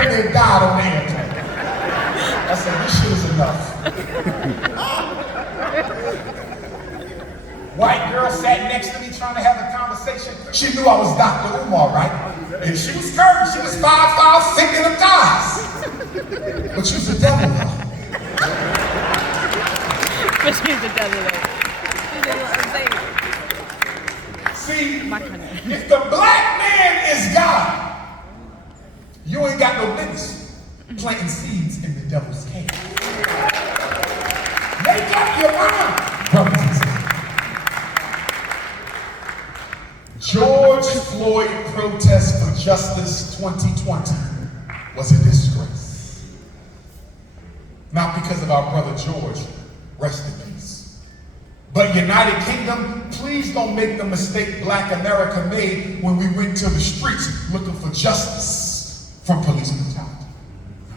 damn near died on the airplane. I said, this shit is enough. White girl sat next to me trying to have a conversation. She knew I was Dr. Umar, right? And she was curvy. She was 5'5", thick in the thighs. But she was the devil, though. But she's the devil, though. You know what I'm saying? See, if the black man is God, you ain't got no business planting seeds in the devil's cave. Make up your mind, brothers and sisters. George Floyd protest for justice 2020 was a disgrace. Not because of our brother George, rest in peace. But United Kingdom, please don't make the mistake Black America made when we went to the streets looking for justice from police brutality.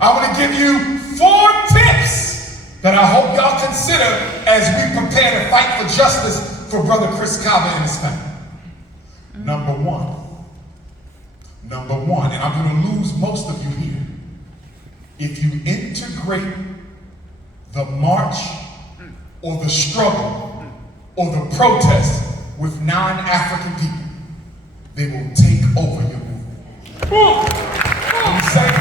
I want to give you 4 tips that I hope y'all consider as we prepare to fight for justice for brother Chris Kaba and his family. Number one, and I'm going to lose most of you here. If you integrate the march or the struggle or the protest with non-African people, they will take over your movement. I'm saying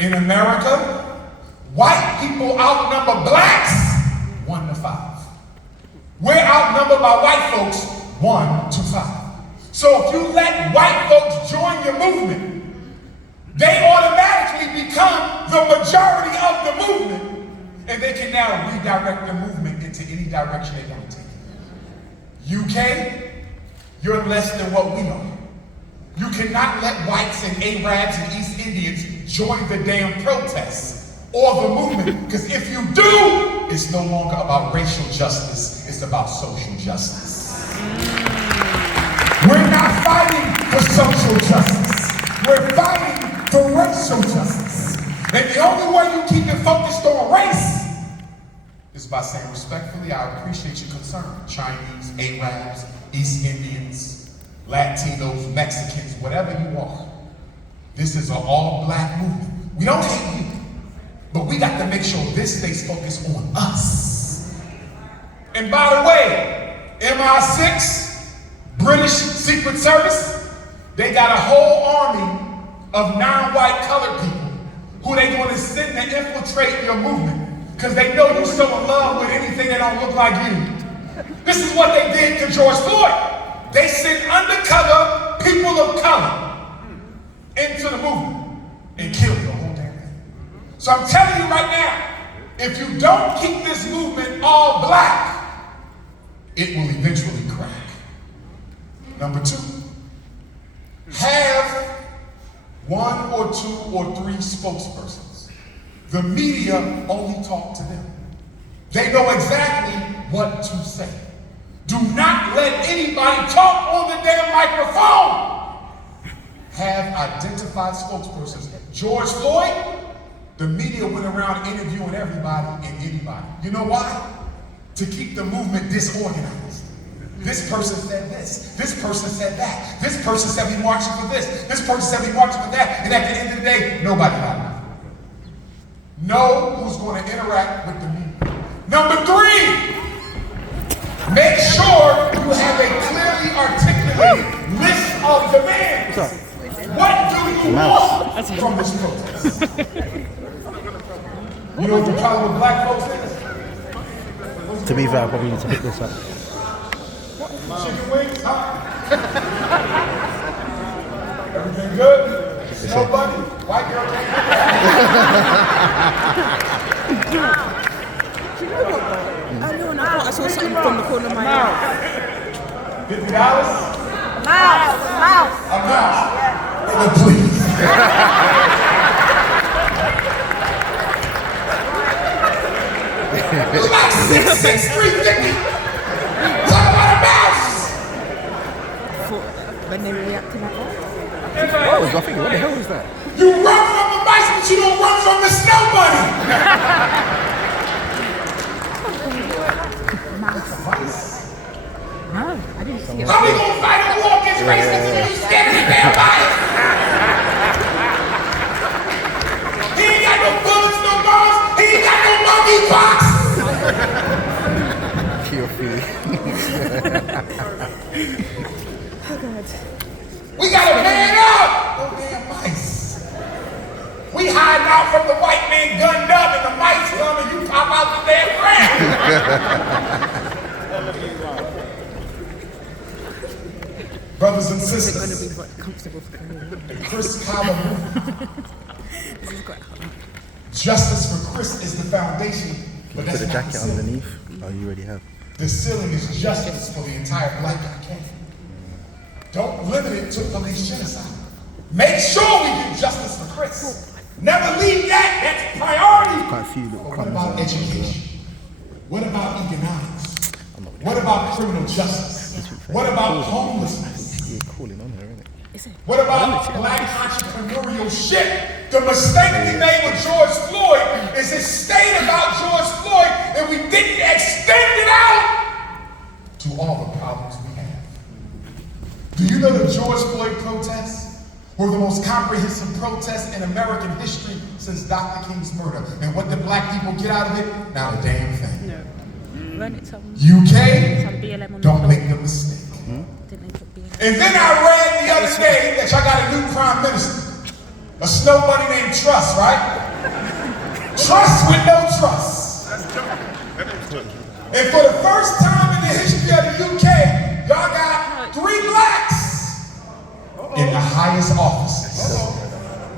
in America, white people outnumber blacks 1-5. We're outnumbered by white folks 1-5. So if you let white folks join your movement, they automatically become the majority of the movement, and they can now redirect the movement into any direction they want to take it. UK, you're less than what we are. You cannot let whites and Arabs and East Indians join the damn protests or the movement, because if you do, it's no longer about racial justice, it's about social justice. We're not fighting for social justice, we're fighting for racial justice. And the only way you keep it focused on race is by saying respectfully, I appreciate your concern. Chinese, Arabs, East Indians, Latinos, Mexicans, whatever you are. This is an all-black movement. We don't hate you, but we got to make sure this stays focused on us. And by the way, MI6, British Secret Service, they got a whole army of non-white colored people who they going to send to infiltrate your movement because they know you're so in love with anything that don't look like you. This is what they did to George Floyd. They sent undercover people of color into the movement and killed the whole damn thing. So I'm telling you right now, if you don't keep this movement all black, it will eventually crack. Number 2, have 1 or 2 or 3 spokespersons. The media only talk to them. They know exactly what to say. Do not let anybody talk on the damn microphone. Have identified spokespersons. George Floyd, the media went around interviewing everybody and anybody. You know why? To keep the movement disorganized. This person said this person said that, this person said we marching for this person said we marching for that, and at the end of the day, nobody got it. Know who's going to interact with the media. Number 3, make sure you have a clearly articulated list of demands. What do you want from this protest? You know what the problem with black folks is? To be fair, I probably need to pick this up. Chicken wings, huh? Everything good? Nobody? White girl can't Earlier on, I thought I saw something from the corner of my eye. $50? Mouse. A mouse? Oh, please. It's like 6'350. Talk about a mouse. When they reacted like that. Oh, I think, what the hell was that? You run from a mice, but you don't run from the snow bunny. That's a mice. How we gonna fight a war against racism when you scared of the damn bias? He ain't got no bullets, no bombs. He ain't got no monkeypox. Cure fee. Oh God. We gotta man up. No damn mice. We hiding out from the white man gunned up, and the mice come and you pop out the damn ground. Brothers and It's going to sisters, be quite comfortable for me. the Chris Collar movement. This is quite hard. Justice for Chris is the foundation, but Put that's the not jacket the ceiling. underneath. Oh, you already have. The ceiling is justice for the entire black community. Don't limit it to police genocide. Make sure we get justice for Chris. Never leave that. That's priority. Quite a few little But what crumbs about on it as well. education? What about economics? What about criminal justice? What about homelessness? You're calling on her, isn't it? Is it? What about black entrepreneurial shit? The mistake we made with George Floyd is it stayed about George Floyd and we didn't extend it out to all the problems we have. Do you know the George Floyd protests were the most comprehensive protests in American history since Dr. King's murder? And what did black people get out of it? Not a damn thing. No. Run it some UK, BLM on don't the make the mistake. Didn't they put BLM? And then I read the other day that y'all got a new prime minister. A snow bunny named Truss, right? Trust with no trust. And for the first time in the history of the UK, y'all got 3 blacks in the highest offices.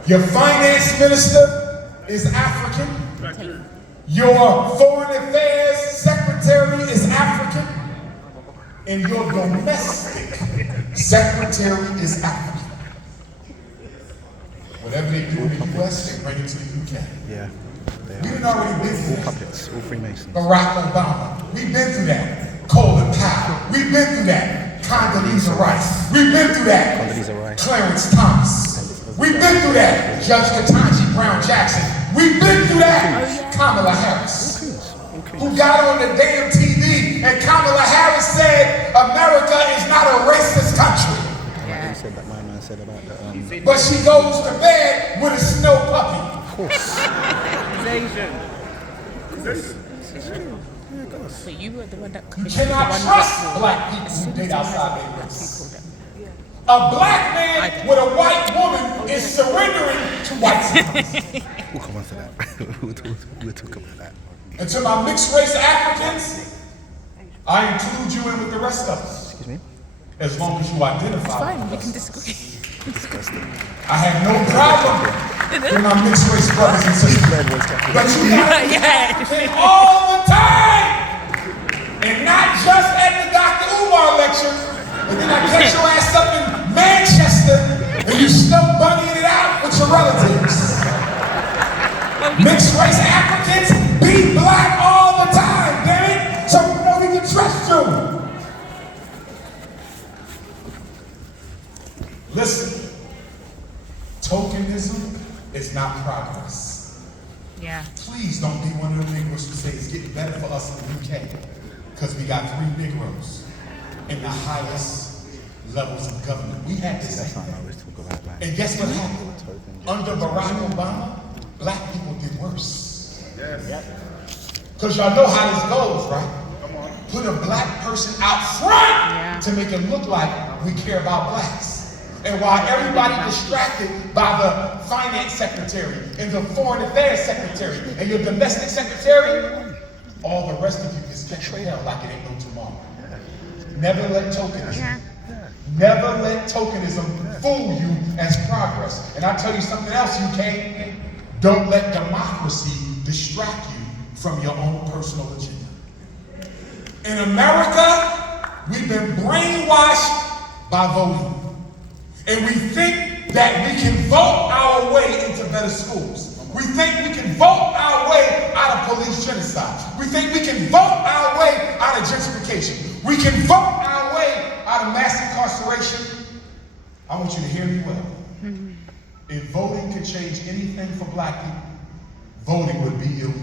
Your finance minister is African. Your foreign affairs secretary is African. And your domestic secretary is African. Whatever they do in the US, they bring it to the UK. Yeah. We didn't already been through All that. puppets, all Freemasons. Barack Obama. We've been through that. Colin Powell. We've been through that. Condoleezza Rice. We've been through that. Condoleezza Rice. Clarence Thomas. We've been through that. Judge Ketanji Brown Jackson. We've been through that. Kamala Harris. Who got on the damn TV and Kamala Harris said America is not a racist country. You said that my man said about the But she goes to bed with a snow puppy. But you were the one that You cannot trust black people who date outside their race. A black man with a white woman is surrendering to white supremacy. We'll come on to that. we'll talk about that. And to my mixed race Africans, I include you in with the rest of us. Excuse me? As long as you identify Fine, with we us. can disagree. Disgusting. I have no problem with my mixed race brothers and sisters. But you gotta be African all the time! And not just at the Dr. Umar lecture, and then I catch your ass up in Manchester and you snow bunnying it out with your relatives. Mixed race Africans be black all the time, damn it! So we know we can trust you. Listen, tokenism is not progress. Yeah. Please don't be one of the Negroes who say it's getting better for us in the UK, because we got 3 Negroes in the highest levels of government. We had this That's same not thing. always talk about that. And guess what happened? Under Barack Obama, black people did worse. Because y'all know how this goes, right? Put a black person out front to make it look like we care about blacks. And while everybody distracted by the finance secretary and the foreign affairs secretary and your domestic secretary, all the rest of you is catch hell like it ain't no tomorrow. Never let tokenism. Never let tokenism fool you as progress. And I tell you something else, UK. Don't let democracy distract you from your own personal agenda. In America, we've been brainwashed by voting. And we think that we can vote our way into better schools. We think we can vote our way out of police genocide. We think we can vote our way out of gentrification. We can vote our way out of mass incarceration. I want you to hear me well. If voting could change anything for black people, voting would be illegal.